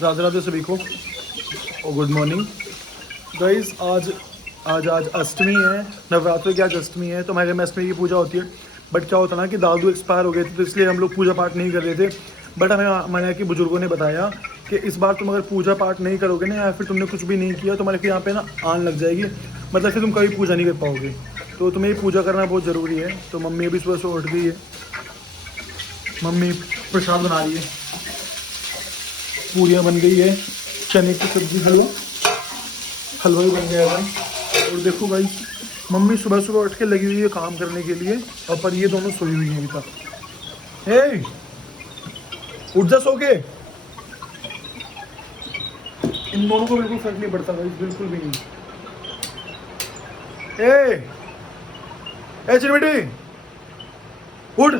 राधे राधे सभी को और गुड मॉर्निंग गाइस। आज आज आज अष्टमी है, नवरात्रि की आज अष्टमी है, तो हमारे घर में अष्टमी की पूजा होती है। बट क्या होता है ना कि दादू एक्सपायर हो गए थे, तो इसलिए हम लोग पूजा पाठ नहीं कर रहे थे। बट हमें हमारे यहाँ के बुजुर्गों ने बताया कि इस बार तुम अगर पूजा पाठ नहीं करोगे ना, या फिर तुमने कुछ भी नहीं किया, तुम्हारे फिर यहाँ पे ना आन लग जाएगी, मतलब फिर तुम कभी पूजा नहीं कर पाओगे। तो तुम्हें ये पूजा करना बहुत ज़रूरी है। तो मम्मी अभी सुबह से उठ गई है, मम्मी प्रसाद बना रही है, पूरियाँ बन गई है, चने की सब्जी, हलवा भी बन गया है। और देखो भाई, मम्मी सुबह सुबह उठ के लगी हुई है काम करने के लिए, और पर ये दोनों सोई हुई हैं अभी तक। हे उठ जा सो के। इन दोनों को बिल्कुल फर्क नहीं पड़ता भाई, बिल्कुल भी नहीं। ए चिरमिटी उठ,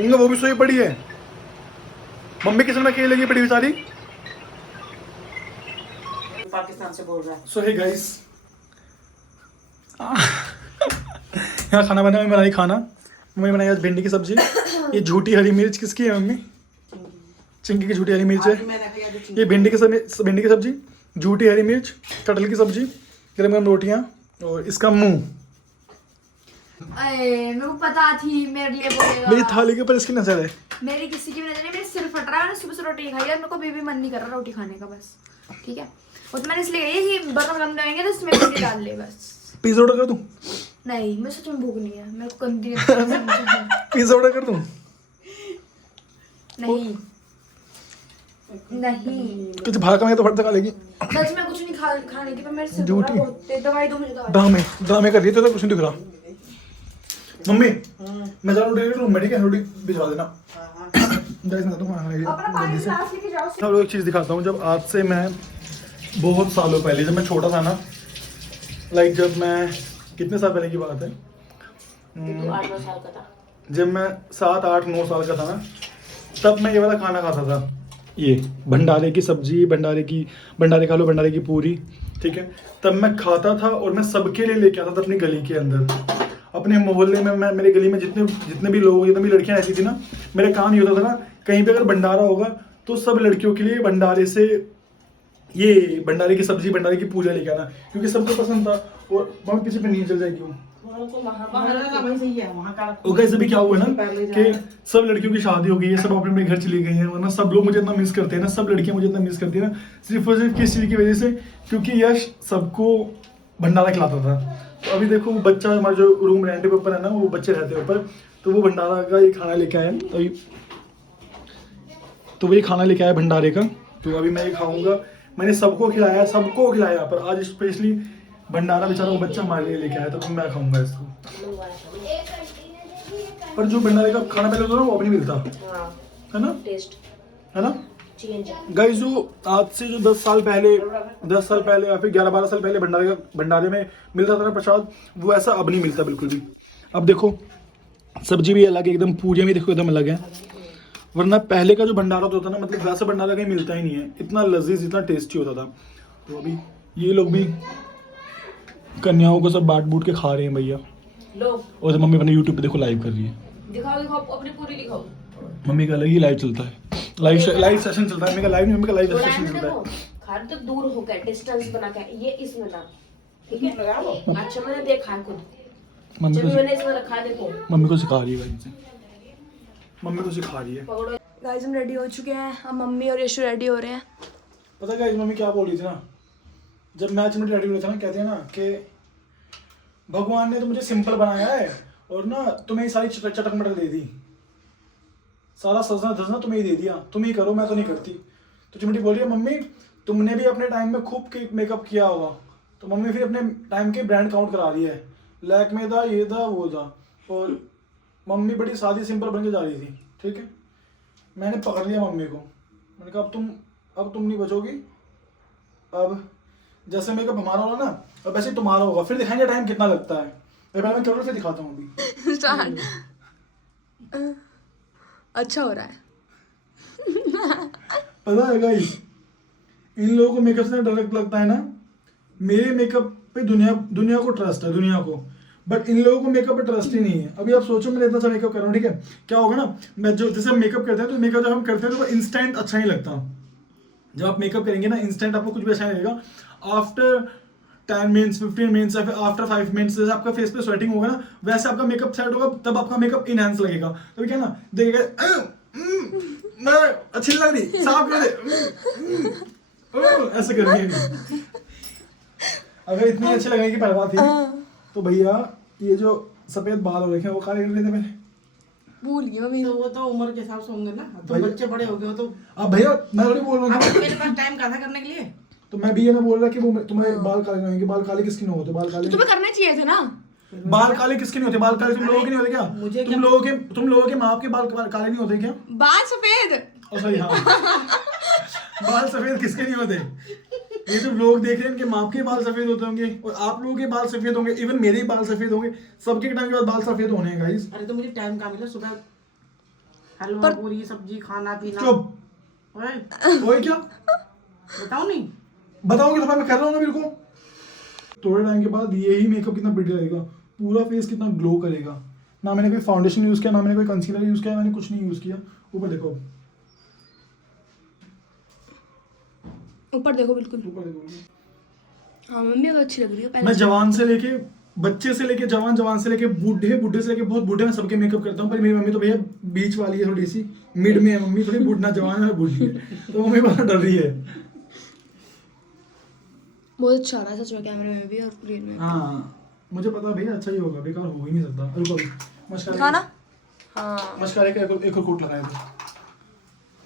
उनका वो भी सोई पड़ी है, मम्मी किचन में अकेली लगी पड़ी बेचारी। पाकिस्तान से बोल रहा है। सो हे गाइस, यहाँ खाना बनाई खाना। मम्मी बनाई आज भिंडी की सब्जी। ये झूठी हरी मिर्च किसकी है मम्मी? चिंकी की झूठी हरी मिर्च है। ये भिंडी की सब्जी, झूठी हरी मिर्च, कटहल की सब्जी, गरम गरम रोटियाँ, और इसका मुंह। मेरे को पता थी मेरे लिए बोलेगा। मेरी थाली के ऊपर इसकी नजर है। मेरी किसी की भी नजर नहीं, मेरे सिर फट रहा है। मैंने सुबह से रोटी खाई है, मेरे को भी मन नहीं कर रहा रोटी खाने का, बस ठीक है। वो तो मैंने इसलिए कही है कि बर्तन गंदे होंगे तो उसमें भिंडी डाल ले बस। पिज्जा ऑर्डर कर दूं? नहीं, मैं सच में भूख नहीं है, मेरे को गंदी पिज्जा ऑर्डर कर दूं? नहीं नहीं, कुछ भाग में तो फट खा लेगी। सच में कुछ नहीं खाने की, पर मेरे सिर झूठी। बहुत तेज। दवाई दो मुझे, दवाई। ड्रामे कर रही है तो कुछ नहीं दिख रहा। मम्मी मैं जा रोटी रूम में, ठीक है, रोटी भिजवा देना। अपना पानी गिलास लेके जाओ। मैं आपको एक चीज़ दिखाता हूँ। जब आज से मैं बहुत सालों पहले, जब मैं छोटा था ना, लाइक जब मैं कितने साल पहले की बात है, 8-9 साल का था। जब मैं 7, 8, 9 साल का था ना, तब मैं ये वाला खाना खाता था। ये भंडारे की सब्जी, भंडारे खा लो, भंडारे की पूरी, ठीक है। तब मैं खाता था और मैं सबके लिए लेके आता था अपनी गली के अंदर, अपने मोहल्ले में। मैं मेरे गली में जितने भी लोग, जितनी भी लड़कियां ऐसी थी ना, मेरा काम ये होता था ना, कहीं पे अगर भंडारा होगा तो सब लड़कियों के लिए भंडारे से ये भंडारे की सब्जी, भंडारे की पूजा लेके आना, क्योंकि सबको पसंद था। और वहाँ पीछे पे नहीं चल जाएगी वो। और गाइस अभी क्या हुआ है ना कि सब लड़कियों की शादी हो गई है, सब अपने अपने घर चली गई हैं, वरना सब लोग मुझे इतना मिस करते हैं ना, सब लड़कियां मुझे इतना मिस करती है ना, सिर्फ और सिर्फ किस चीज़ की वजह से, क्योंकि यश सबको भंडारा खिलाता था। तो अभी देखो वो बच्चा, हमारा जो रूम रेंट पे ऊपर है ना, वो बच्चे रहते हैं ऊपर, तो वो भंडारा का ये खाना लेके आया अभी, तो वही खाना लेके आया भंडारे का। तो अभी मैं ये खाऊंगा। मैंने सबको खिलाया, पर आज स्पेशली भंडारा बेचारा वो बच्चा हमारे लिए लेके आया, तो मैं खाऊंगा इसको। पर जो भंडारे का खाना पहले होता ना, वो अब नहीं मिलता है ना, टेस्ट है ना गाइस। जो आज से जो 10 साल पहले या फिर 11-12 साल पहले भंडारे में मिलता था ना प्रसाद, वो ऐसा अब नहीं मिलता बिल्कुल भी। अब देखो सब्जी भी अलग है एकदम, पूरियाँ भी देखो एकदम अलग है। वरना पहले का जो भंडारा होता था ना, मतलब वैसा भंडारा कहीं मिलता ही नहीं है, इतना लजीज, इतना टेस्टी होता था। तो अभी ये लोग भी कन्याओं को सब बांट बूट के खा रहे हैं भैया। लो और तो मम्मी अपने यूट्यूब पे देखो लाइव कर रही है। दिखाओ अपनी पूरी दिखाओ। मम्मी का अलग ही लाइव चलता है, लाइव सेशन चलता है। मम्मी का लाइव नहीं, मम्मी का लाइव सेशन चलता है। खाना तो दूर हो गया, डिस्टेंस बना के ये इसमें था, ठीक है। अच्छा मैंने देखा है खुद, मम्मी जब मैंने इसमें रखा है, देखो मम्मी को सिखा रही है भाई, मम्मी को सिखा रही है। गाइस हम रेडी हो चुके हैं, अब मम्मी और यशु रेडी हो रहे हैं। पता है मम्मी क्या बोल रही थी ना, जब मैच में रेडी हुए थे ना, कहते हैं ना कि भगवान ने तो मुझे सिंपल बनाया है, और ना तुम्हें सारी चटक मटक दे दी, सारा सजना धजना तुम्हें ही दे दिया, तुम ही करो, मैं तो नहीं करती। तो चिमटी बोल रही है, मम्मी तुमने भी अपने टाइम में खूब मेकअप किया होगा। तो मम्मी फिर अपने टाइम के ब्रांड काउंट करा रही है, लैक्मे था, ये था, वो था। और मम्मी बड़ी सादी सिंपल बन के जा रही थी, ठीक है। मैंने पकड़ लिया मम्मी को, मैंने कहा अब तुम नहीं बचोगी, अब जैसे मेकअप हमारा होगा ना, अब वैसे तुम्हारा होगा, फिर दिखाएंगे टाइम कितना लगता है। पहले मैं करो, फिर दिखाता हूँ अभी। स्टार्ट। अच्छा हो रहा है। पता है गाइस, इन लोगों को मेकअप से डर लगता है ना, मेरे मेकअप पे दुनिया को ट्रस्ट है, दुनिया को। बट इन लोगों को मेकअप पे ट्रस्ट ही नहीं है। अभी आप सोचो, मैं इतना सा मेकअप कर रहा हूँ, ठीक है, क्या होगा ना, मैं जो जैसे हम मेकअप करते हैं, तो मेकअप जब हम करते हैं तो वो इंस्टेंट अच्छा नहीं लगता, जब आप मेकअप करेंगे ना इंस्टेंट आपको कुछ भी अच्छा नहीं लगेगा, आफ्टर 10 मिनट्स 15 मिनट्स या फिर आफ्टर 5 मिनट्स जैसे आपका फेस पे स्वेटिंग होगा ना वैसे आपका मेकअप सेट होगा, तब आपका मेकअप इनहेंस लगेगा। तो क्या ना देखेगा अच्छी लग रही साफ कर दे ऐसे करके। अगर इतनी अच्छी लगेगी की पहली बात थी तो भैया ये जो सफेद बाल हो रखे हैं वो काले कर देते मैंने। भूल गई मम्मी। तो वो तो उम्र के हिसाब से होंगे ना, तो भाई- बच्चे बड़े हो गए हो तो अब भैया मैं थोड़ी बोल रहा अब हूँ मेरे पास टाइम कहाँ था करने के लिए। तो मैं भी ये ना बोल रहा कि वो तुम्हारे बाल काले नहीं होंगे। बाल काले किसके नहीं होते? बाल काले तुम्हें करने चाहिए थे ना। बाल काले किसके नहीं होते? बाल काले तुम लोगों के नहीं होते क्या? मुझे तुम लोगों के माँ के बाल काले नहीं होते क्या? बाल सफेद। ओ सॉरी हाँ बाल सफेद किसके नहीं होते? ये जो लोग देख रहे हैं इनके माँ के बाल सफेद होते होंगे और आप लोगों के बाल सफेद होंगे, इवन मेरे बाल सफेद होंगे, सबके टाइम के बाद बाल सफेद होने हैं गाइस। अरे तो मुझे टाइम कहाँ मिला, सुबह हलवा पूरी सब्जी खाना पीना। चुप ओए ओए क्या बताओ नहीं, बताओगे तो मैं कर रहा हूँ ना मेरे को। थोड़े टाइम के बाद यही मेकअप कितना प्रिटी लगेगा, पूरा फेस कितना ग्लो करेगा। ना मैंने कोई फाउंडेशन यूज किया, ना मैंने कोई कंसीलर यूज किया, मैंने कुछ नहीं यूज किया। ऊपर देखो, ऊपर देखो बिल्कुल। ऊपर देखो। हाँ मम्मी तो अच्छी लग रही है मैं पहले। जवान से लेके बच्चे से लेके जवान से लेके बूढ़े से लेके बहुत बूढ़े में सबके मेकअप करता हूँ। पर मेरी मम्मी तो भैया बीच वाली है, थोड़ी सी मिड में है मम्मी, थोड़ी बूढ़ा जवान है बूढ़ी है, तो मम्मी बहुत डर रही है। बहुत अच्छा आ रहा है सच में, कैमरे में भी और स्क्रीन में। हाँ मुझे पता भैया अच्छा ही होगा, बेकार हो ही नहीं सकता। रुको मस्कारा दिखाना। हाँ मस्कारे का एक और कोट लगाया था।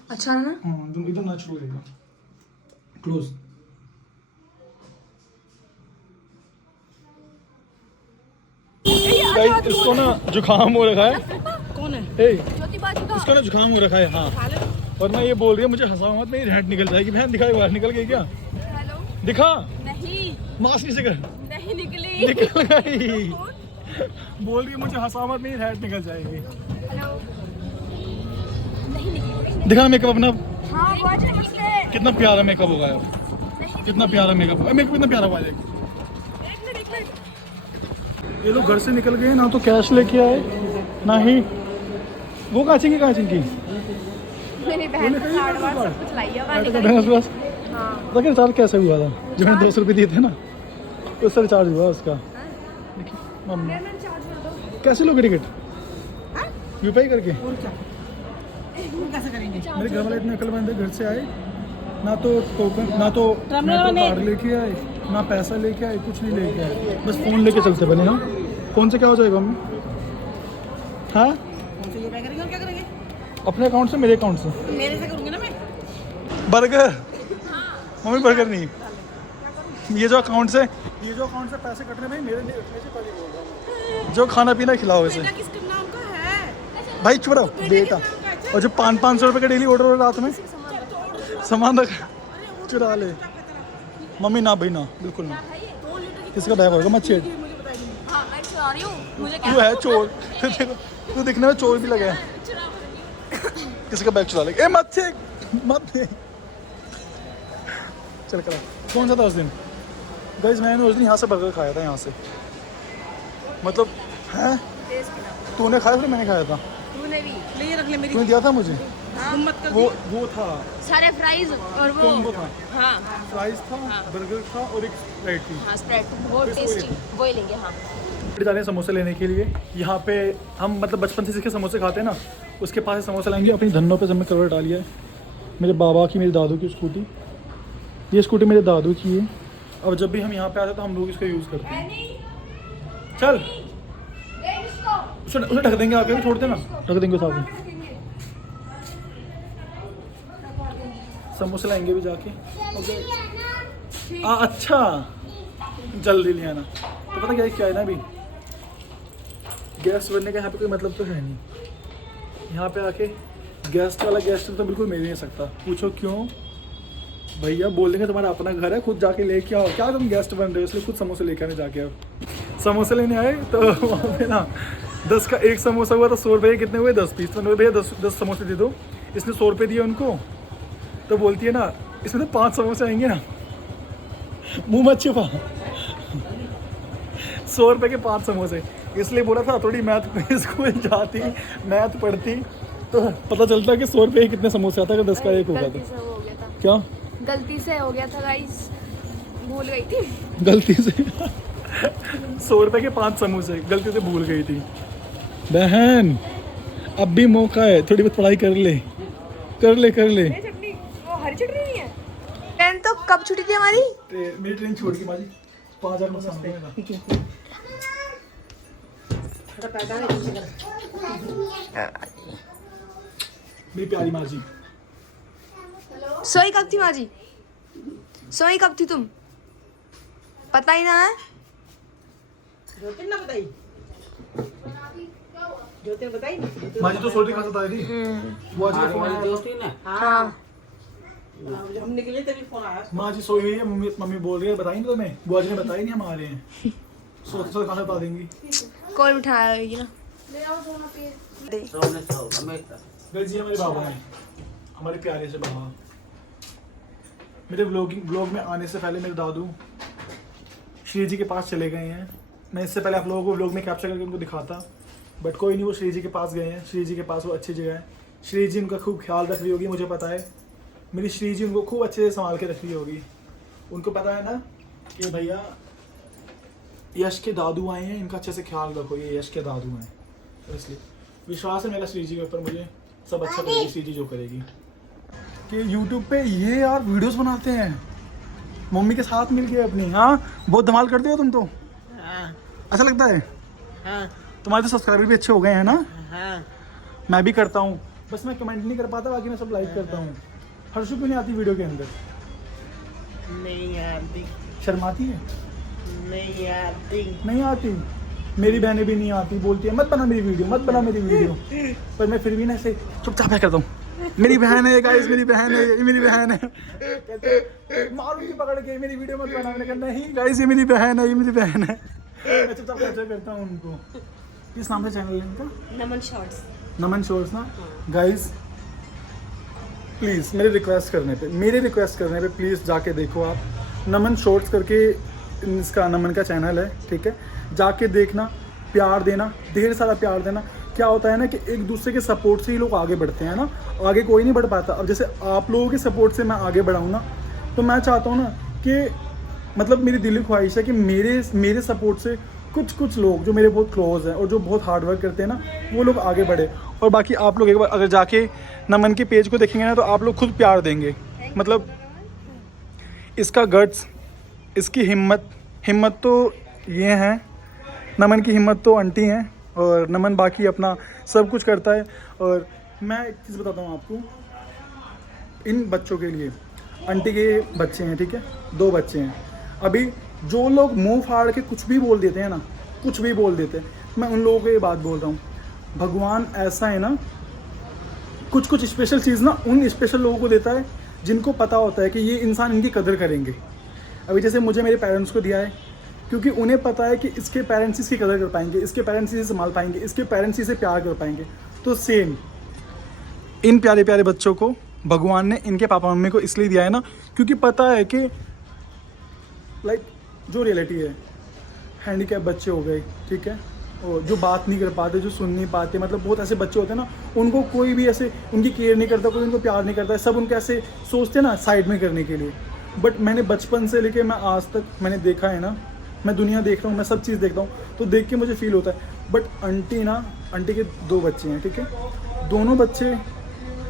अच्छा है ना। एकदम नेचुरल रहेगा। क्लोज। गाइस इसको ना जुकाम हो रखा है। कौन है? ए, इसको ना जुकाम हो रखा है। हाँ और मैं ये बोल रही हूँ मुझे हंसाओ मत, मेरी हेड निकल जाएगी। बहन दिखाई बाहर निकल गई क्या? हेलो। दिखा नहीं मास्क नीचे कर। नहीं निकली। निकल गई। बोल रही है मुझे हंसाओ मत, मेरी हेड निकल जाएगी। हेलो। दिखा मेकअप अपना। हाँ वो अच्छा मसले। कितना प्यारा मेकअप होगा यार, कितना प्यारा मेकअप होगा। मेकअप कितना प्यारा हुआ है। ये लोग घर से निकल गए, ना तो कैश लेके आए ना ही वो काचिंग की मेरी बहन को कार्ड वार्ड सब कुछ लाई है ऐड कर वाली। देना उसके पास। हाँ लेकिन रिचार्ज कैसे हुआ था? जो मैंने 200 रुपये दिए थे ना उससे रिचार्ज हुआ उसका। देखिए मम्मी चार्ज कर दो। कैसे लोगे टिकट? यूपीआई करके। और क्या कैसे करेंगे? मेरे घर वाले इतने अकलमंद है, घर से आए ना तो टोकन ना तो कार्ड लेके आए, ना पैसा लेके आए, कुछ नहीं लेके आए, बस फोन लेके चलते बने। हाँ फोन से क्या हो जाएगा मम्मी? हाँ कौन से ये पे करेंगे और क्या करेंगे? अपने अकाउंट से, मेरे अकाउंट से। मेरे से करूंगी ना मैं। बर्गर मम्मी बर्गर नहीं, ये जो अकाउंट से पैसे कट रहे हैं भाई मेरे लिए रखने से पहले बोल रहा हूँ। जो खाना पीना खिलाओ इसे। बेटा किसके नाम का है? भाई चुप रहो बेटा। और जो 500 रुपये का डेली ऑर्डर हो रात में सामान रख चुरा ले। मम्मी ना भाई ना, बिल्कुल ना। किसका बैग होगा? मत छेड़। हाँ मैं चुरा रही हूँ। मुझे तू है चोर। तू दिखने में चोर भी लगा है। किसी का बैग चुरा ले। ए मत छेड़ मत दे। चल करा। कौन सा था उस दिन? गाइस मैंने उस दिन यहाँ से बर्गर खाया था, यहाँ से। मतलब हैं तूने खाया था? मैंने खाया था। तूने भी ले ये रख ले मेरी तूने दिया था मुझे। हिम्मत कर वो था सारे फ्राइज और कौन वो था? हाँ फ्राइज था, बर्गर था और एक स्प्राइट थी। हाँ स्प्रेड बहुत टेस्टी वही लेंगे। हाँ जा रहे हैं समोसे लेने के लिए। यहाँ पे हम मतलब बचपन से जिसके समोसे खाते हैं ना उसके पास से समोसा लाएंगे। अपनी धनों पे हमने कवर डालिया है। मेरे बाबा की, मेरे दादू की स्कूटी। ये स्कूटी मेरे दादू की है। अब जब भी हम यहाँ पे आते हैं तो हम लोग इसका यूज़ करते हैं। चल उसे ढक देंगे, आके भी छोड़ देना, ढक देंगे साथ में। समोसे लाएंगे भी जाके। अच्छा जल्दी ले आना। तो पता क्या है ना, अभी गैस बनने का यहाँ पे कोई मतलब तो है नहीं। यहाँ पे आके गेस्ट वाला गेस्ट तो बिल्कुल मिल नहीं सकता। पूछो क्यों? भैया बोल देंगे तुम्हारा अपना घर है, खुद जाके लेके आओ। क्या तुम गेस्ट बन रहे हो इसलिए खुद समोसे लेके आने जाके। अब समोसे लेने आए तो वहाँ पे ना 10 का एक समोसा हुआ तो 100 रुपये कितने हुए? 10 पीस। तो भैया 10 समोसे दे दो। इसने 100 रुपये दिए उनको। तो बोलती है ना इसमें तो 5 समोसे आएंगे ना। मुँह मत छुपा। 100 रुपये के 5 समोसे। इसलिए बोला था थोड़ी मैथ स्कूल जाती, मैथ पढ़ती तो पता चलता कि 100 रुपये कितने समोसे आता है। अगर 10 का एक होगा तो क्या गलती से हो गया था गाइस, भूल गई थी। गलती से 100 रुपए के 5 समोसे गलती से भूल गई थी। बहन अब भी मौका है, थोड़ी बहुत पढ़ाई कर ले कर ले कर ले। चटनी, वो हरी चटनी नहीं है। ट्रेन तो कब छुट्टी थी हमारी? मेरी ट्रेन छोड़ की बाजी 5000 में समझ मेरी प्यारी माँ जी। सोई कब थी माँ जी? सोई कब थी तुम? पता ही ना है। ज्योति ने बताई, ज्योति ने बताई ना। माँ जी तो सोटी खा सकता थी वो आज फोन आया। ज्योति ने, हाँ हम निकले तभी फोन आया। माँ जी सोई हुई है, मम्मी बोल रही है बताई नहीं तुम्हें, बुआ जी ने बताई नहीं हम आ रहे हैं। सोते सोते खाना बता देंगी। कौन उठा रहेगी ना। गल जी हमारे बाबा हैं, हमारे प्यारे से बाबा। मेरे व्लॉग में आने से पहले मेरे दादू श्री जी के पास चले गए हैं। मैं इससे पहले आप लोगों को व्लॉग में कैप्चर करके उनको दिखाता, बट कोई नहीं, वो श्री जी के पास गए हैं। श्री जी के पास वो अच्छी जगह है। श्री जी उनका खूब ख्याल रख रही होगी, मुझे पता है। मेरी श्री जी उनको खूब अच्छे से संभाल के रख रही होगी। उनको पता है ना कि भैया यश के दादू आए हैं, इनका अच्छे से ख्याल रखो, ये यश के दादू हैं। तो इसलिए विश्वास है मेरा श्री जी के ऊपर, मुझे सब अच्छा करेगी श्री जी जो करेगी। कि यूट्यूब पे ये यार वीडियोस बनाते हैं मम्मी के साथ मिल के अपनी। हाँ बहुत धमाल करते हो तुम तो। अच्छा लगता है। तुम्हारे तो सब्सक्राइबर भी अच्छे हो गए हैं ना। मैं भी करता हूँ, बस मैं कमेंट नहीं कर पाता, बाकी मैं सब लाइक करता हूँ। हर्षु क्यों नहीं आती वीडियो के अंदर? नहीं आती, शर्माती है? नहीं आती, नहीं आती। मेरी बहनें भी नहीं आती, बोलती है मत बना मेरी वीडियो, मत बना मेरी वीडियो। पर मैं फिर भी ना ऐसे चुपचाप करता हूँ। मेरी बहन है गाइस, मेरी बहन है, ये मेरी बहन है। कहते मारूंगी पकड़ के, मेरी वीडियो मत बना। मैंने कहा नहीं गाइस ये मेरी बहन है, ये मेरी बहन है। मैं चुपचाप कैप्चर करता हूँ उनको। किस नाम से चैनल है इनका? नमन शॉर्ट्स। नमन शॉर्ट्स ना। गाइस प्लीज़ मेरे रिक्वेस्ट करने पे प्लीज़ जाके देखो आप। नमन शॉर्ट्स करके इसका नमन का चैनल है, ठीक है। जाके देखना, प्यार देना, ढेर सारा प्यार देना। क्या होता है ना कि एक दूसरे के सपोर्ट से ही लोग आगे बढ़ते हैं ना, आगे कोई नहीं बढ़ पाता। अब जैसे आप लोगों के सपोर्ट से मैं आगे बढ़ाऊँ ना, तो मैं चाहता हूँ ना कि मतलब मेरी दिली ख्वाहिश है कि मेरे सपोर्ट से कुछ लोग जो मेरे बहुत क्लोज हैं और जो बहुत हार्ड वर्क करते हैं ना, वो लोग आगे बढ़े। और बाकी आप लोग एक बार अगर जाके नमन के पेज को देखेंगे ना, तो आप लोग खुद प्यार देंगे। मतलब इसका गट्स, इसकी हिम्मत तो ये हैं। नमन की हिम्मत तो आंटी हैं, और नमन बाकी अपना सब कुछ करता है। और मैं एक चीज़ बताता हूँ आपको, इन बच्चों के लिए, आंटी के बच्चे हैं, ठीक है, 2 बच्चे हैं। अभी जो लोग मुंह फाड़ के कुछ भी बोल देते हैं ना, कुछ भी बोल देते हैं, मैं उन लोगों को ये बात बोल रहा हूँ, भगवान ऐसा है ना, कुछ स्पेशल चीज़ ना उन स्पेशल लोगों को देता है जिनको पता होता है कि ये इंसान इनकी कदर करेंगे। अभी जैसे मुझे मेरे पेरेंट्स को दिया है, क्योंकि उन्हें पता है कि इसके पेरेंट्स इसकी कदर कर पाएंगे, इसके पेरेंट्स इसे संभाल पाएंगे, इसके पेरेंट्स इसे प्यार कर पाएंगे। तो सेम इन प्यारे प्यारे बच्चों को भगवान ने इनके पापा मम्मी को इसलिए दिया है ना, क्योंकि पता है कि लाइक जो रियलिटी है, हैंडीकैप बच्चे हो गए, ठीक है, और जो बात नहीं कर पाते, जो सुन नहीं पाते, मतलब बहुत ऐसे बच्चे होते हैं ना, उनको कोई भी ऐसे उनकी केयर नहीं करता, कोई उनको प्यार नहीं करता है, सब उनके ऐसे सोचते हैं ना साइड में करने के लिए। बट मैंने बचपन से लेके मैं आज तक मैंने देखा है ना, मैं दुनिया देखता हूँ, मैं सब चीज़ देखता हूँ, तो देख के मुझे फील होता है। बट आंटी के 2 बच्चे हैं, ठीक है, दोनों बच्चे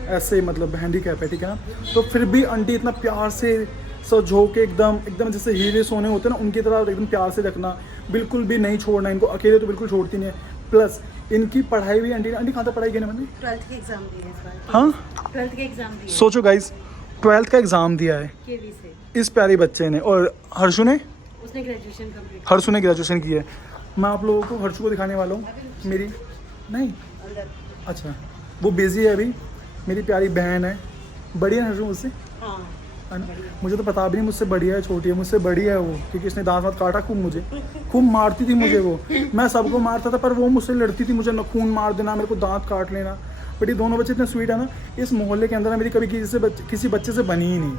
ऐसे मतलब हैंडीकैप है, ठीक है ना, तो फिर भी आंटी इतना प्यार से सजो के एकदम जैसे हीरे सोने होते हैं ना, उनकी तरह एकदम प्यार से रखना, बिल्कुल भी नहीं छोड़ना इनको, अकेले तो बिल्कुल छोड़ती नहीं है। प्लस इनकी पढ़ाई भी आंटी कहाँ तक पढ़ाई की ना मैंने? 12th के एग्जाम दिए इस बार। हाँ 12th के एग्जाम दिए। सोचो गाइस, 12th का एग्ज़ाम दिया है केवी से। इस प्यारे बच्चे ने, और हर्षु ने ग्रेजुएशन कंप्लीट। हर्षु ने ग्रेजुएशन की है। मैं आप लोगों को हर्षु को दिखाने वाला हूँ। मेरी नहीं, अच्छा वो बिजी है अभी। मेरी प्यारी बहन है, बड़ी है हर्षु मुझसे, हाँ है ना। मुझे तो पता भी नहीं मुझसे बड़ी है छोटी है, मुझसे बड़ी है वो, क्योंकि इसने दांत वात काटा खूब, मुझे खूब मारती थी मुझे वो। मैं सबको मारता था, पर वो मुझसे लड़ती थी, मुझे खून मार देना, मेरे को दांत काट लेना। बट ये दोनों बच्चे इतने स्वीट है ना, इस मोहल्ले के अंदर ना मेरी कभी किसी बच्चे से बनी ही नहीं,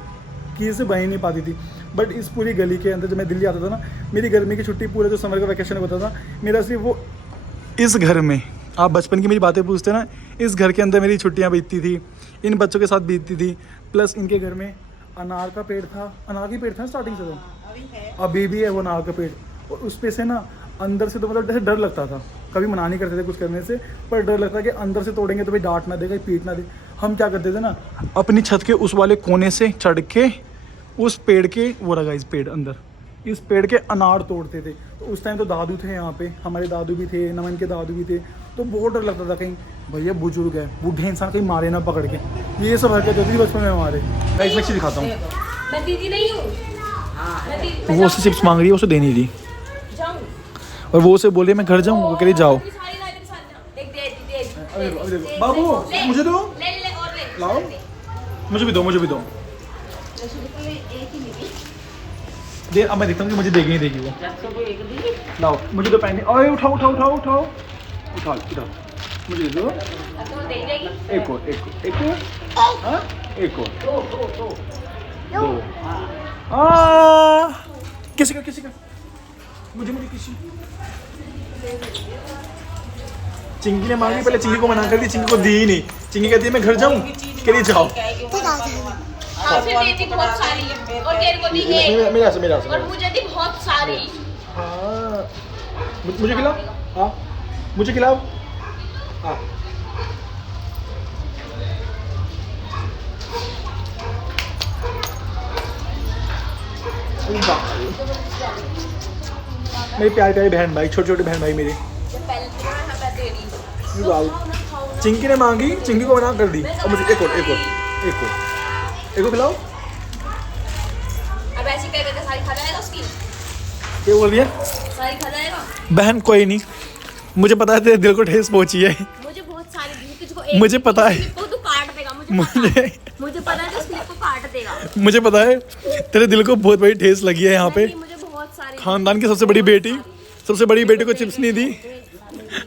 किसी से बन ही नहीं पाती थी। बट इस पूरी गली के अंदर जब मैं दिल्ली आता था ना, मेरी गर्मी की छुट्टी, पूरा जो समर का वैकेशन होता था मेरा, सिर्फ वो इस घर में, आप बचपन की मेरी बातें पूछते ना, इस घर के अंदर मेरी छुट्टियां बीतती थी, इन बच्चों के साथ बीतती थी। प्लस इनके घर में अनार का पेड़ था, अनार की पेड़ था स्टार्टिंग से तो अभी भी है वो अनार का पेड़। और उस पे से ना अंदर से तो मतलब जैसे डर लगता था, कभी मना नहीं करते थे कुछ करने से, पर डर लगता कि अंदर से तोड़ेंगे तो भाई डांट ना दे, कहीं पीट ना दे। हम क्या करते थे ना, अपनी छत के उस वाले कोने से चढ़ के उस पेड़ के, वो रहा इस पेड़ अंदर, इस पेड़ के अनार तोड़ते थे। तो उस टाइम तो दादू थे यहाँ पे, हमारे दादू भी थे, नमन के दादू भी थे, तो बहुत डर लगता था कहीं भैया बुजुर्ग है, बूढ़े इंसान कहीं मारे ना पकड़ के। ये सब हरकत होती थी बचपन में हमारे। मैं इसमें अच्छी दिखाता हूँ। मैं दीदी नहीं हूँ, मैं दीदी वो उससे चिप्स मांग रही है, उसे देनी थी, जाऊँ। और वो उसे बोल रही है मैं घर जाऊँ, वो कह रही जाओ। सारी ना इधर सारी ना। एक दे बाबू मुझे दो, ले ले ले और ले। लाओ, मुझे भी दो, मुझे भी दो दे। अब मैं देखता हूँ कि मुझे देगी नहीं देगी वो। लाओ मुझे तो पहने, ओए उठाओ उठाओ उठाओ उठाओ उठाओ इधर, मुझे दो। अब तो दे देगी। एक और, एक और, एक और, हाँ एक और, दो। किसी का, किसी का, मुझे मुझे किसी। चिंकी ने मांगी, पहले चिंकी को मना कर दी, चिंकी को दी ही नहीं। चिंकी कहती है मैं घर जाऊँ, कह रही जाओ। हाँ फिर देती बहुत सारी, और तेरे को दी एक, मेरा से, मेरा से, और मुझे दी बहुत सारी। हाँ मुझे खिलाओ, हाँ मुझे खिलाओ, हाँ मेरे प्यारे प्यारे बहन भाई, छोटे छोटे बहन भाई मेरे। चिंकी ने मांगी, चिंकी को मना कर दी, और मुझे एक और, एक और, एक और, एक और खिलाओ। अब ऐसी कह सारी खा जाएगा उसकी, क्या बोल रही है सारी खा जाएगा। बहन? कोई नहीं, मुझे पता है तेरे दिल को ठेस पहुंची है, मुझे बहुत सारी दी, तुझको एक मुझे पता है, तो तू काट देगा, मुझे पता है, तो स्लिप को काट देगा। मुझे पता है तेरे दिल को बहुत बड़ी ठेस लगी है यहाँ पे। नहीं, मुझे बहुत सारी खानदान की सबसे बड़ी बेटी, सबसे बड़ी बेटी को चिप्स नहीं दी। और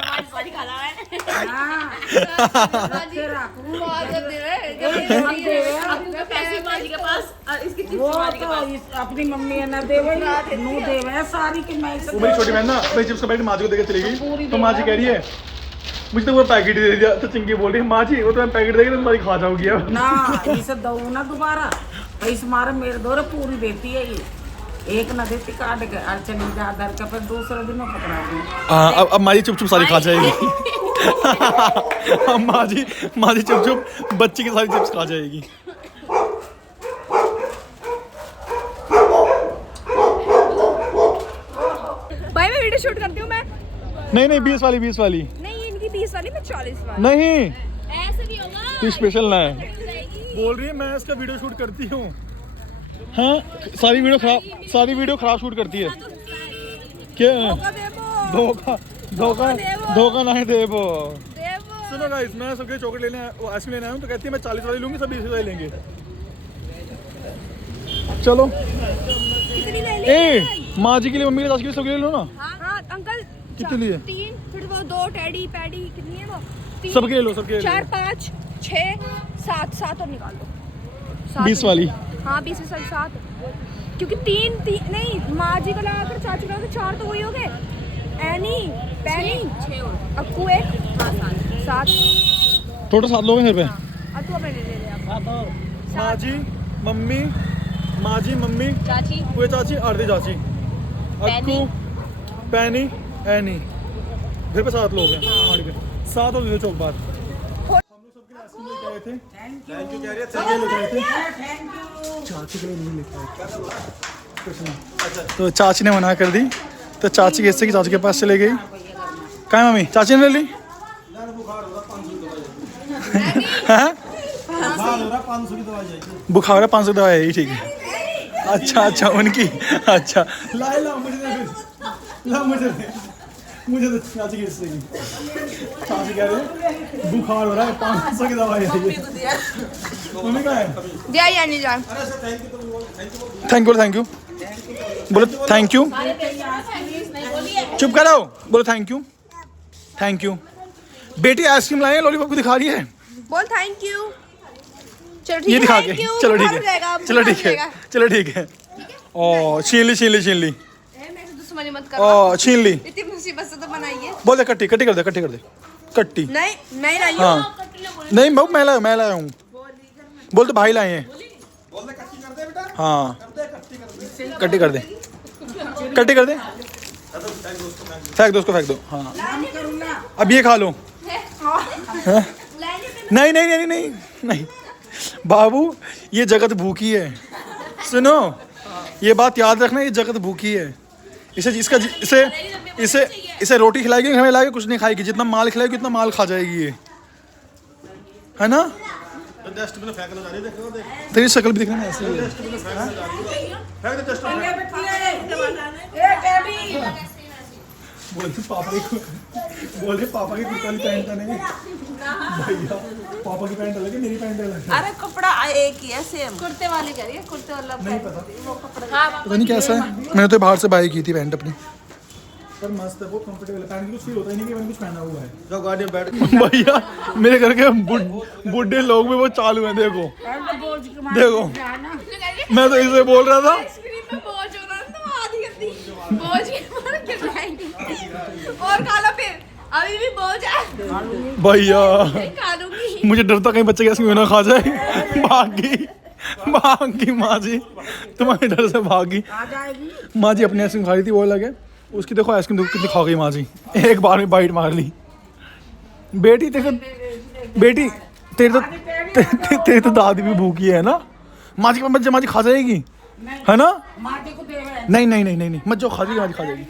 आज सारी खा रहा है। अब पैसे बाजी के पास और इसकी चिप्स वो बाजी के तो पास। अपनी मम्मी है ना देवे नू देवे सारी की मैं वो मेरी छोटी बहन ना अपने चिप्स का पैकेट माँ जी को देकर चली गई, तो माँ जी कह रही है मुझे तो वो पैकेट ही दे दिया। तो चिंकी बोल रही है माँ जी वो तो मैं पैकेट देगी तो तुम्हारी खा जाओगी अब ना इसे दो ना दोबारा, इस मारे मेरे दौरे पूरी देती है ये, एक ना देती काट के और चली जा दर के, फिर दूसरे दिन में पकड़ा दूँ। हाँ अब माँ जी चुप चुप सारी खा जाएगी। अब माँ जी चुप चुप बच्ची की सारी चिप्स खा जाएगी। भाई मैं वीडियो शूट करती हूँ मैं। नहीं 20 वाली, 20 वाली नहीं इनकी 20 वाली, मैं 40 वाली। नहीं, ऐसे नहीं होगा, तू स्पेशल ना है। बोल रही है मैं इसका वीडियो शूट करती हूँ। हाँ सारी वीडियो खराब शूट करती है। क्या धोखा धोखा धोखा नहीं दे वो। सुनो गाइस, मैं सबके चॉकलेट लेने आइसक्रीम लेने आया हूँ, तो कहती है मैं 40 वाली लूंगी, सब 20 वाली लेंगे। चलो कितनी ले ली? ए माँ जी के लिए, मम्मी के लिए, चाची के लिए, सबके लिए लो ना। हाँ अंकल कितने लिए? 3, फिर वो 2 टेडी पैडी, कितनी है वो? 3, सबके लिए लो, सबके लिए 4, 5, 6, 7 और निकाल दो। 20 वाली। हाँ 20 में 7, क्योंकि 3 नहीं, माँ जी को लगाकर चाची को लगाकर 4 तो वही हो गए। एनी पैनी 6 और अक्कू 1, 7। टोटल 7 लोग हैं घर पे। अक्कू अपने ले ले आप। माँ जी मम्मी चाची पूरे चाची, आरती चाची, अक्कू, पैनी, एनी, घर पे 7 लोग हैं। 7 और 2 चौक बार। हम लोग सबके लिए आइसक्रीम लेके आए थे। थैंक यू कह रही है, सबके लिए लेके आए थे। चाची के लिए नहीं लेके आए कुछ नहीं। तो चाची ने मना कर दी, तो चाची कैसे कि चाची के पास चले गई। कहाँ है मम्मी? चाची ने ले ली। बुखार है, 500 दवाई है, ठीक है। अच्छा उनकी, अच्छा ला मुझे दे, ला मुझे दे चाची की हिस्से की। चाची कह रहे बुखार हो रहा है, 500 की दवाई है। मम्मी कहाँ है? दिया या नहीं जान? थैंक यू बोलो, थैंक यू। चुप करो, बोलो थैंक यू। बेटी आइसक्रीम लाए, लॉलीपॉप को दिखा रही है। बोल थैंक यू। चलो ये ठीक है, दिखा के, thank you। चलो ठीक बुखार जाएगा, है, चलो बुखार ठीक है, जाएगा। चलो ठीक है। ओ छीन ली। मेरे से दुश्मनी मत करो। ओ छीन ली। इतनी मुसीबत से तो बनाइए। बोल दे कट्टी कर दे। कट्टी नहीं मैं लाई हूँ। हाँ नहीं मैं लाया हूँ। बोल तो भाई लाए हैं। हाँ कट्टी कर दे, कट्टी कर दे, फेंक दो उसको, फेंक दो। हाँ अब ये खा लो। हाँ? नहीं नहीं नहीं नहीं नहीं बाबू, ये जगत भूखी है, सुनो ये बात याद रखना, ये जगत भूखी है। इसे इसका इसे इसे इसे रोटी खिलाएगी, हमें लाएगी कुछ नहीं खाएगी, जितना माल खिलाएगी उतना माल खा जाएगी ये, है ना। तेरी शक्ल भी दिखना है ऐसे ही है। बोलते पापा की, बोले पापा की कुर्ता पैंट नहीं भैया, पापा की पैंट अलग है, मेरी पैंट अलग है। अरे कपड़ा एक ही है सेम, कुर्ते वाली कह रही है, कुर्ते वाला नहीं पता, वो कपड़ा। पता नहीं कैसा है। मैंने तो बाहर से बाई की थी पैंट अपनी, पर मस्त है, बहुत कंफर्टेबल है। पैंट की कुछ फील होता ही नहीं कि मैंने कुछ पहना हुआ है। जो गाड़ी में बैठ भैया मेरे घर के बूढ़े लोग भी वो चालू हैं, देखो देखो, मैं तो इसे बोल रहा था और खा लो फिर, अभी भी बोझ है भैया। खा लूंगी। मुझे डर था कहीं बच्चे की आइसक्रीम ना खा जाए। भागी माँ जी, तुम्हारे डर से भागी। माँ जी अपनी आइसक्रीम खा रही थी, वो अलग है, उसकी देखो आइसक्रीम देखो कितनी खा गई माँ जी, एक बार में बाइट मार ली। बेटी देखो, बेटी तेरी तो दादी भी भूखी है ना। माँ जी बच्चे माँ जी खा जाएगी, है ना। नहीं नहीं नहीं नहीं मत जाओ, खा जाएगी माँ जी, खा जाएगी।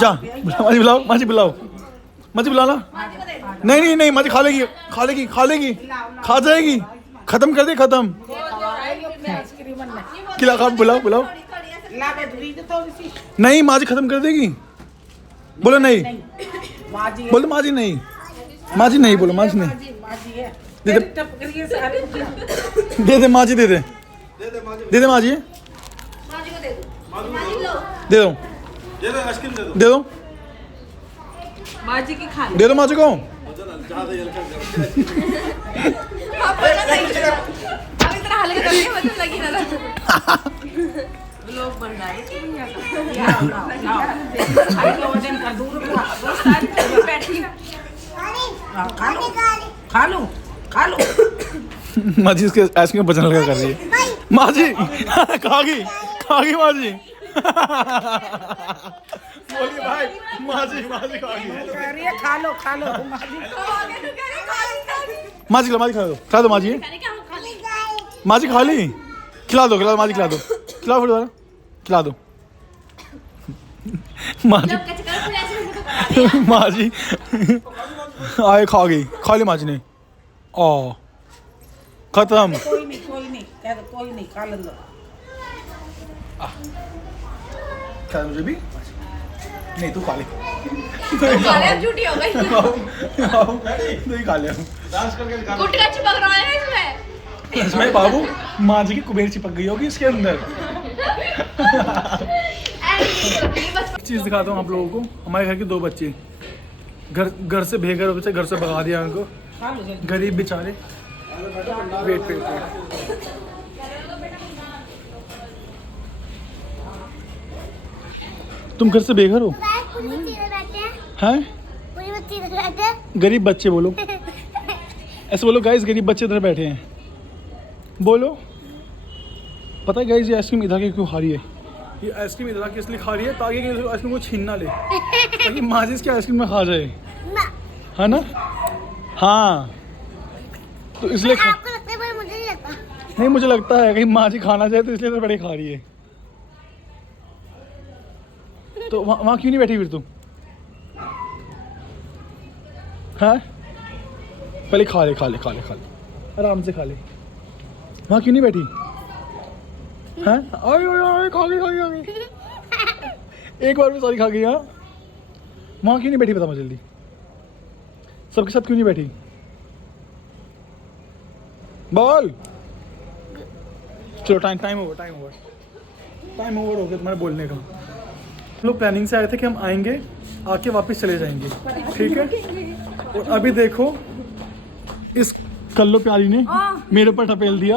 जा माँ जी बुलाओ, माँ जी बुलाओ, माँ जी बुलाना। नहीं नहीं नहीं माँ जी खा लेगी, खा लेगी, खा लेगी, खा जाएगी, खत्म कर दे, खत्म। खिला खा, बुलाओ बुलाओ। नहीं माँ जी खत्म कर देगी, बोलो नहीं, बोलो माँ जी नहीं, माँ जी नहीं, बोलो माँ जी नहीं। दे दे माँ जी, दे दे, दे दे माँ जी, दे दो, दे दो माँ जी की खा दे दो माँ जी को। अभी तरह हल्के करके मतलब लगी ना लोग बन रहा है। वजन का दूर बैठी, खा लो खा लो। माँ जी इसके आइसक्रीम बचने लगा कर रही है। माँ जी खा गई माँ जी। बोलिए भाई, माँ जी खा गई। खा लो माँ जी खिला दो, खिला दो माँ जी, माँ जी खा ली, खिला दो माँ जी, खिला दो, खिलाओ फिर दोबारा, खिला दो माँ जी आए, खा गई, खा ली माँ जी ने। ओ खत्म। कोई नहीं खा लो। क्या मुझे भी नहीं, तू खा ले, झूठी हो गई। नहीं खा लिया, गुटका चिपक रहा है इसमें। इसमें बाबू माँ जी की कुबेर चिपक गई होगी इसके अंदर। एक चीज़ दिखाता हूँ आप लोगों को। हमारे घर के 2 बच्चे घर से भेगर बच्चे, घर से भगा दिया उनको, गरीब बेचारे। वेट तुम घर से बेघर हो? हैं? गरीब बच्चे बोलो, ऐसे बोलो गाइस, गरीब बच्चे इधर बैठे हैं, बोलो। पता है गाइस ये आइसक्रीम इधर की क्यों खा रही है? ये आइसक्रीम इधर की इसलिए खा रही है ताकि आइसक्रीम को छीन ना ले, ताकि माजिद की आइसक्रीम में खा जाए, है ना। हाँ तो इसलिए आपको लगता है पर मुझे नहीं लगता। नहीं मुझे लगता है कहीं माँ जी खाना चाहे तो इसलिए तो बड़े खा रही है। तो वहाँ क्यों नहीं बैठी फिर तुम? हाँ पहले खा ले आराम से खा ले। वहाँ क्यों नहीं बैठी? हाँ खा गई एक बार में सारी खा गई। हाँ वहाँ क्यों नहीं बैठी, बता मुझे जल्दी, सबके साथ क्यों नहीं बैठी? बोल। चलो टाइम ओवर हो गया तुम्हारे बोलने का। हम लोग प्लानिंग से आए थे कि हम आएंगे, आके वापस चले जाएंगे, ठीक है। और अभी देखो इस कल्लो प्यारी ने मेरे पर टपेल दिया।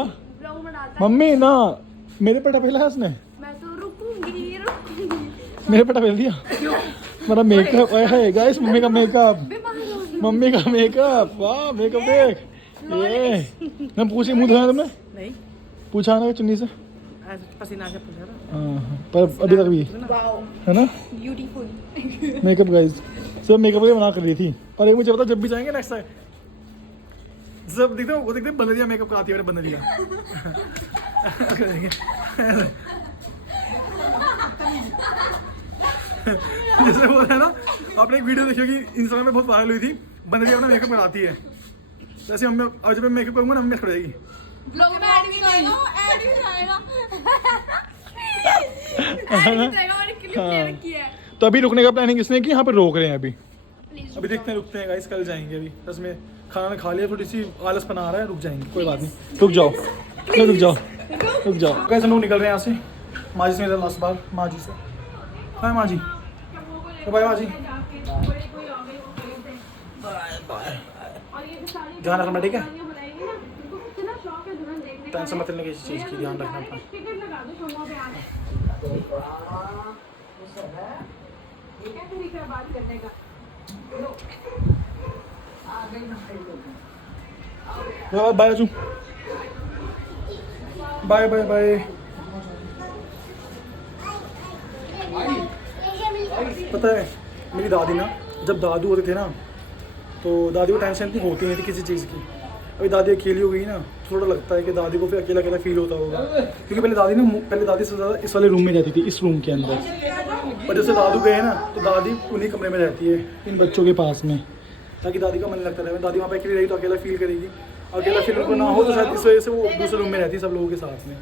मम्मी ना मेरे पर टपेला है उसने, मैं तो रुकूंगी। मेरे पर टपेल दिया। मेरा मेकअप है गाइस, मम्मी का मेकअप, वाह मेकअप देख, मैं पूछे मुंह धोया तुमने? नहीं पूछा ना चुन्नी से? ऐसे पसीना से पूछा था। हाँ, पर अभी तक भी है ना ब्यूटीफुल। मेकअप गाइस, सब मेकअप के मना कर रही थी। और एक मुझे पता, जब भी जाएंगे नेक्स्ट टाइम सब देखते वो देखते बंदरिया मेकअप कराती है बंदरिया। जैसे वो है ना, आपने एक वीडियो देखी होगी इंस्टाग्राम में बहुत वायरल हुई थी, बंदरिया अपना मेकअप कराती है। जैसे हम अब जब मैं मेकअप करूंगा ना, हम कर जाएगी। ब्लॉग में ऐड भी आएगा, ऐड भी आएगा। ऐड भी आएगा और क्लिप ले रखी है। तो अभी रुकने का प्लानिंग इसने कि यहाँ पे रोक रहे हैं अभी देखते हैं, रुकते हैं गाइस, कल जाएंगे। अभी बस में खाना खा लिया, थोड़ी सी आलस बना रहा है, रुक जाएंगे, कोई बात नहीं। रुक जाओ रुक जाओ रुक जाओ। कैसे लोग निकल रहे हैं यहाँ से? माँ जी से मेरा लास्ट बार, माँ जी से हाय माँ जी, बाय माँ जी, ध्यान रखना ठीक है, टेंशन मत लेने किसी चीज़ की, ध्यान रखना अपना। Bye Raju, bye bye bye. पता है मेरी दादी ना, जब दादू होते थे ना, तो दादी को टेंशन इतनी होती नहीं थी किसी चीज़ की। अभी दादी अकेली हो गई ना, थोड़ा लगता है कि दादी को फिर अकेला अकेला फील होता होगा, क्योंकि पहले दादी सबसे ज़्यादा इस वाले रूम में रहती थी, इस रूम के अंदर। पर जैसे दादू गए ना, तो दादी उन्हीं कमरे में रहती है, इन बच्चों के पास में, ताकि दादी का मन लगता रहे। दादी वहाँ पे अकेली रही तो अकेला फील करेगी, अकेला फील उनको ना हो तो शायद इस वजह से वो दूसरे रूम में रहती है सब लोगों के साथ में।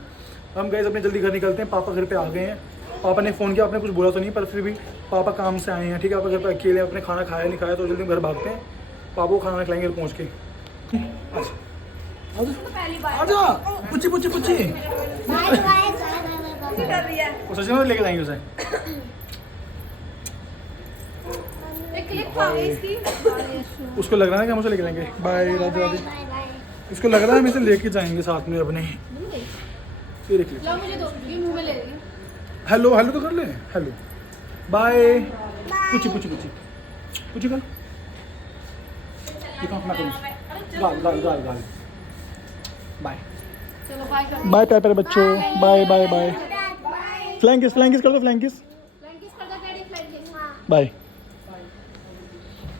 हम गए अपने जल्दी घर निकलते हैं, पापा घर पे आ गए हैं। पापा ने फ़ोन किया, आपने कुछ बोला तो नहीं, पर फिर भी पापा काम से आए हैं, ठीक है। पापा घर पे अकेले, अपने खाना खाया नहीं खाया, तो जल्दी घर भागते हैं, पापा को खाना खिलाएंगे घर पहुँच के। आजा पुच्ची पुच्ची पुच्ची, वो सच में लेके जाएंगे उसे। उसको लग रहा है कि हम उसे लेके जाएंगे। बाय राधे राधे। इसको लग रहा है हम इसे लेके जाएंगे साथ में अपने। ये देख ले, हेलो हेलो तो कर ले, हेलो बाय। पुच्ची पुच्ची पुच्ची पुच्ची कर, गाल गाल गाल गाल। बाय बाय प्यारे बच्चों, बाय बाय बाय। फ्लैंकिस फ्लैंकिस कर दो, फ्लैंकिस बाय।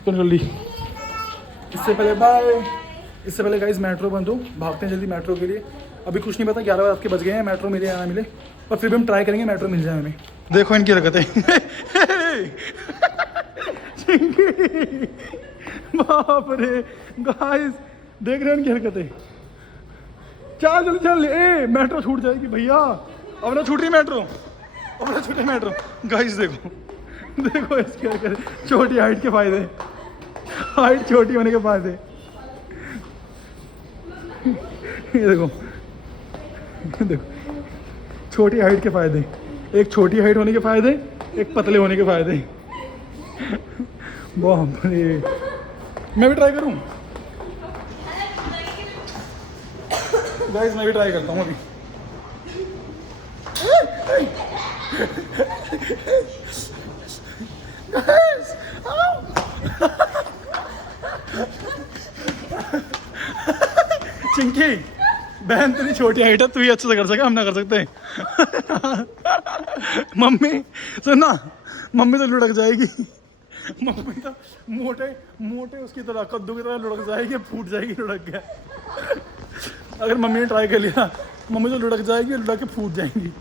तो जल्दी, इससे पहले बाय, इससे पहले गाइस मेट्रो बंद हो, भागते हैं जल्दी मेट्रो के लिए। अभी कुछ नहीं पता, 11 रात के बज गए हैं, मेट्रो मिले या ना मिले, पर फिर भी हम ट्राई करेंगे मेट्रो मिल जाए हमें। देखो इनकी हरकतें। बाप रे गाइस, देख रहे हैं इनकी हरकतें। चल जल्दी चल, ए मेट्रो छूट जाएगी भैया, अब ना छूट रही मेट्रो, अब ना छूटे मेट्रो। गाइस देखो देखो इसकी हरकतें, छोटी हाइट के फायदे, हाइट छोटी होने के फायदे। ये देखो देखो, छोटी हाइट के फायदे, एक छोटी हाइट होने के फायदे, एक पतले होने के फायदे। बाप रे, मैं भी ट्राई करूं गाइस, मैं भी ट्राई करता हूं अभी। चिंकी बहन तेरी छोटी हाइट है, तू ही अच्छे से कर सके, हम ना कर सकते। मम्मी सुनना, मम्मी तो लुढ़क जाएगी, मम्मी तो मोटे मोटे उसकी तरह कद्दू की तरह लुढ़क जाएगी, फूट जाएगी लुढ़क गया। अगर मम्मी ने ट्राई कर लिया, मम्मी तो लुढ़क जाएगी, लुढ़क के फूट जाएंगी।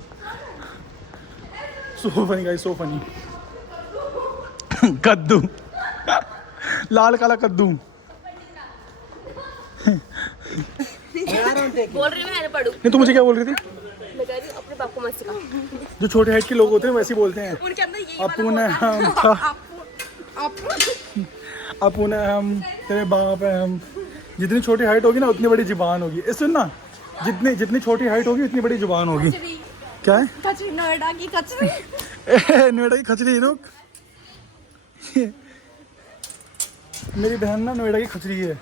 So funny guys, so funny. कद्दू, लाल काला कद्दू। बोल रही मैं पढ़ू। नहीं, तू मुझे क्या बोल रही थी? मैं कह रही हूँ अपने बाप को मत सिखा। जो छोटे हाइट के लोग होते हैं वैसे ही बोलते हैं, उनके अंदर यही अपुन है हम, अपुन है हम, तेरे बाप है हम। जितनी छोटी हाइट होगी ना, उतनी बड़ी जुबान होगी। इस सुन ना, जितनी छोटी हाइट होगी उतनी बड़ी जुबान होगी। क्या है? कचरी, नोएडा की कचरी। नोएडा की खचरी। रुक, मेरी बहन ना नोएडा की खचरी है,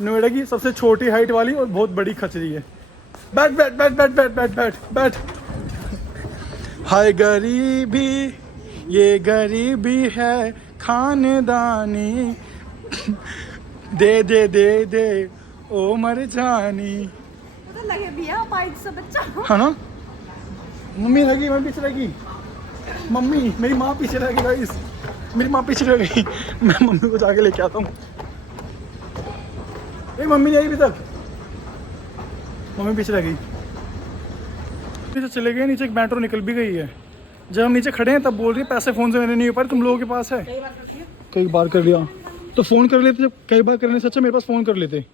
नोएडा की सबसे छोटी हाइट वाली और बहुत बड़ी खचरी है। बैठ बैठ बैठ बैठ बैठ बैठ बैठ बैठ। हाय गरीबी, ये गरीबी है खानदानी, दे दे दे दे ओ मर जानी, तो लगे भैया 500 बच्चा। है ना। मम्मी रह गई, मैं पीछे रह गई। मम्मी, मेरी माँ पीछे रह गई गाइस, मेरी माँ पीछे रह गई। मैं मम्मी को जाके लेके आता हूँ। ए मम्मी नहीं आई अभी तक, मम्मी पीछे रह गई। नीचे चले गए, नीचे एक मेट्रो निकल भी गई है। जब हम नीचे खड़े हैं तब बोल रही है पैसे फ़ोन से मेरे नहीं हो पा रहे, तुम लोगों के पास है। कई बार कर लिया तो फ़ोन कर लेते, जब कई बार करने से अच्छा मेरे पास फ़ोन कर लेते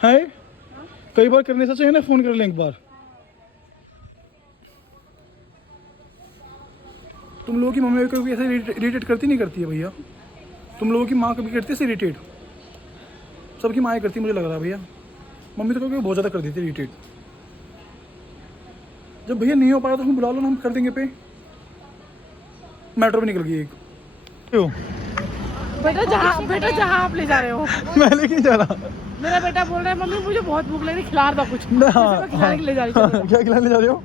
है। कई बार करने से अच्छा है ना फ़ोन कर लें एक बार। तुम लोगों की मम्मी कभी ऐसे इरिटेट करती नहीं करती है भैया? तुम लोगों की माँ कभी करती है ऐसे इरिटेट? सबकी माँ करती है मुझे लग रहा है भैया। मम्मी तो कभी बहुत ज़्यादा कर देती है इरिटेट। जब भैया नहीं हो पा रहा तो हम बुला लो ना, हम कर देंगे पे। मेट्रो भी निकल गई एक। क्यों? बेटा जहाँ आप ले जा रहे हो, मैं लेके नहीं जा रहा। मेरा बेटा बोल रहा है मम्मी मुझे बहुत भूख लग रही, खिला दो कुछ। ना, मैं खिलाने के लिए जा रही हूँ। क्या खिलाने जा रहे हो?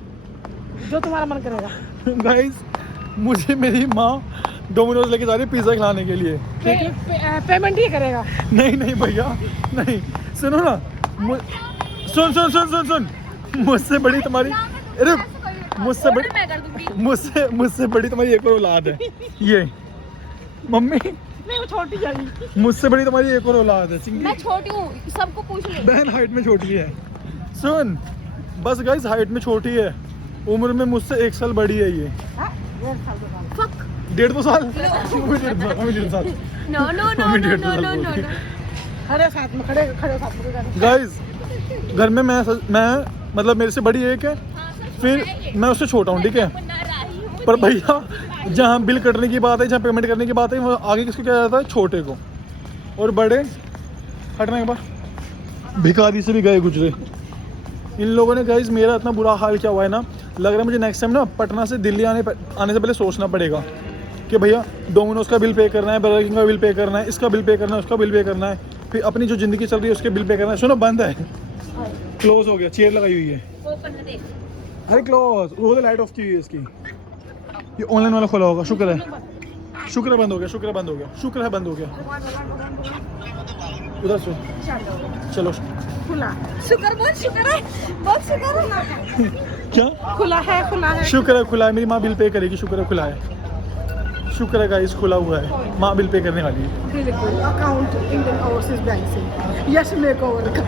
जो तुम्हारा मन करेगा। गाइस, मुझे मेरी माँ डोमिनोज लेके जा रही है पिज़्ज़ा खिलाने के लिए। पेमेंट ही करेगा। नहीं भैया नहीं, सुनो ना, सुन सुन सुन सुन सुन, मुझसे बड़ी तुम्हारी, अरे मुझसे बड़ी तुम्हारी एक और औलाद है ये। मम्मी नहीं, वो छोटी जाएगी। मुझसे बड़ी तुम्हारी एक और औलाद है। मैं छोटी हूँ, सबको पूछ लो। बहन हाइट में छोटी है। सुन, बस गाइस हाइट में छोटी है, उम्र में मुझसे 1 साल बड़ी है ये। 1.5 साल। नो। खड़े साथ में खड़े गाइस, घर में मैं मतलब मेरे से बड़ी एक है, फिर मैं उससे छोटा हूँ, ठीक है। पर भैया जहाँ बिल कटने की बात है, जहाँ पेमेंट करने की बात है, वो आगे किसको किया जाता है? छोटे को। और बड़े हटने के बाद भिखारी से भी गए गुजरे। इन लोगों ने गाइस मेरा इतना बुरा हाल क्या हुआ है ना, लग रहा है मुझे नेक्स्ट टाइम ना पटना से दिल्ली आने से पहले सोचना पड़ेगा कि भैया डोमिनोज का बिल पे करना है, बर्गर किंग का बिल पे करना है, इसका बिल पे करना है, उसका बिल पे करना है, फिर अपनी जो ज़िंदगी चल रही है उसके बिल पे करना है। सुनो, बंद है, क्लोज हो गया, चेयर लगाई हुई है। अरे क्लोज, वो तो लाइट ऑफ की हुई है इसकी। ये ऑनलाइन वाला खोला होगा, शुक्र है बंद हो गया, शुक्र है बंद हो गया। उधर से चलो, खुला। शुक्र है, बहुत शुक्र है। क्या खुला है। शुक्र है खुला है, मेरी माँ बिल पे करेगी, शुक्र है खुला है, शुक्र है गाइस खुला हुआ है, माँ बिल पे करने वाली है। बिल्कुल, अकाउंट इंडियन ओवरसीज बैंक से यस मेकओवर का।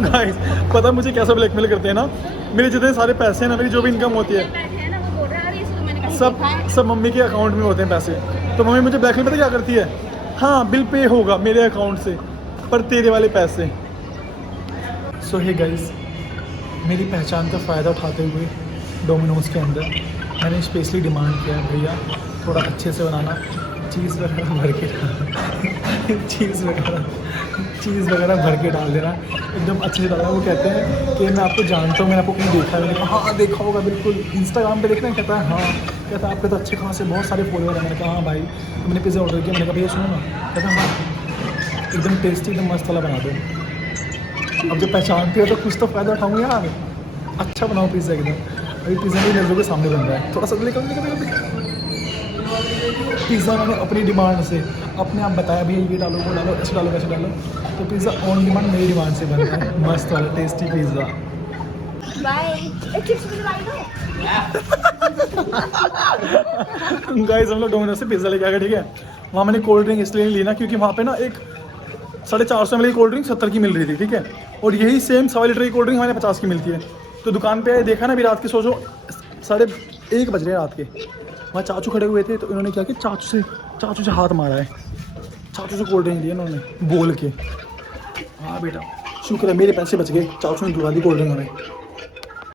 गाइस, पता है मुझे कैसा ब्लैकमेल करते हैं ना, मेरे जितने सारे पैसे हैं ना, मेरी जो भी इनकम होती है, सब मम्मी के अकाउंट में होते हैं पैसे। तो मम्मी मुझे ब्लैकमेल पता क्या करती है? हाँ, बिल पे होगा मेरे अकाउंट से, पर तेरे वाले पैसे। सो हे गाइस, मेरी पहचान का फ़ायदा उठाते हुए डोमिनोज़ के अंदर मैंने स्पेशली डिमांड किया है, भैया थोड़ा अच्छे से बनाना, चीज़ वगैरह भर के चीज़ वगैरह भर के डाल देना, एकदम अच्छे से डालना। वो कहते हैं कि मैं आपको जानता हूँ, मैंने आपको कहीं देखा है। मैंने कहा हाँ देखा होगा, बिल्कुल इंस्टाग्राम पे देखना है। कहता है हाँ, कहता है आपके तो अच्छे खासे बहुत सारे फॉलोअर हैं। मैंने कहा हाँ भाई, तो मैंने पिज़्ज़ा ऑर्डर किया। मैंने कहा भैया सुनो ना, कहता हाँ एकदम टेस्टी, एकदम मस्त वाला बना दो। अब जब पहचानती हो तो कुछ तो फ़ायदा उठाऊँगा यार, अच्छा बनाओ पिज़्ज़ा एकदम। अभी पिज़्ज़ा भी नज़रों के सामने बन रहा है, थोड़ा सा निकल। पिज़्ज़ा मैंने अपनी डिमांड से अपने आप बताया भैया ये डालो, वो डालो, ऐसे डालो, वैसे डालो, तो पिज़्ज़ा ऑन डिमांड मेरी डिमांड से बन रहा है, मस्त वाला टेस्टी पिज़्ज़ा। गाइस, हम लोग डोमिनोज से पिज़्ज़ा लेके आ गए, ठीक है। वहाँ मैंने कोल्ड ड्रिंक इसलिए नहीं ली ना, क्योंकि वहाँ पे ना एक 450 ml की कोल्ड ड्रिंक 70 की मिल रही थी, ठीक है। और यही सेम 1.25 लीटर की कोल्ड ड्रिंक हमारे 50 की मिलती है। तो दुकान पे देखा ना, अभी रात के सोचो 1:30 बज रहे हैं रात के। वहाँ चाचू खड़े हुए थे, तो इन्होंने क्या कि चाचू से हाथ मारा है, चाचू से कोल्ड ड्रिंक लिया इन्होंने बोल के। हाँ बेटा, शुक्र है मेरे पैसे बच गए, चाचू ने दिलवा दी कोल्ड ड्रिंक हमें।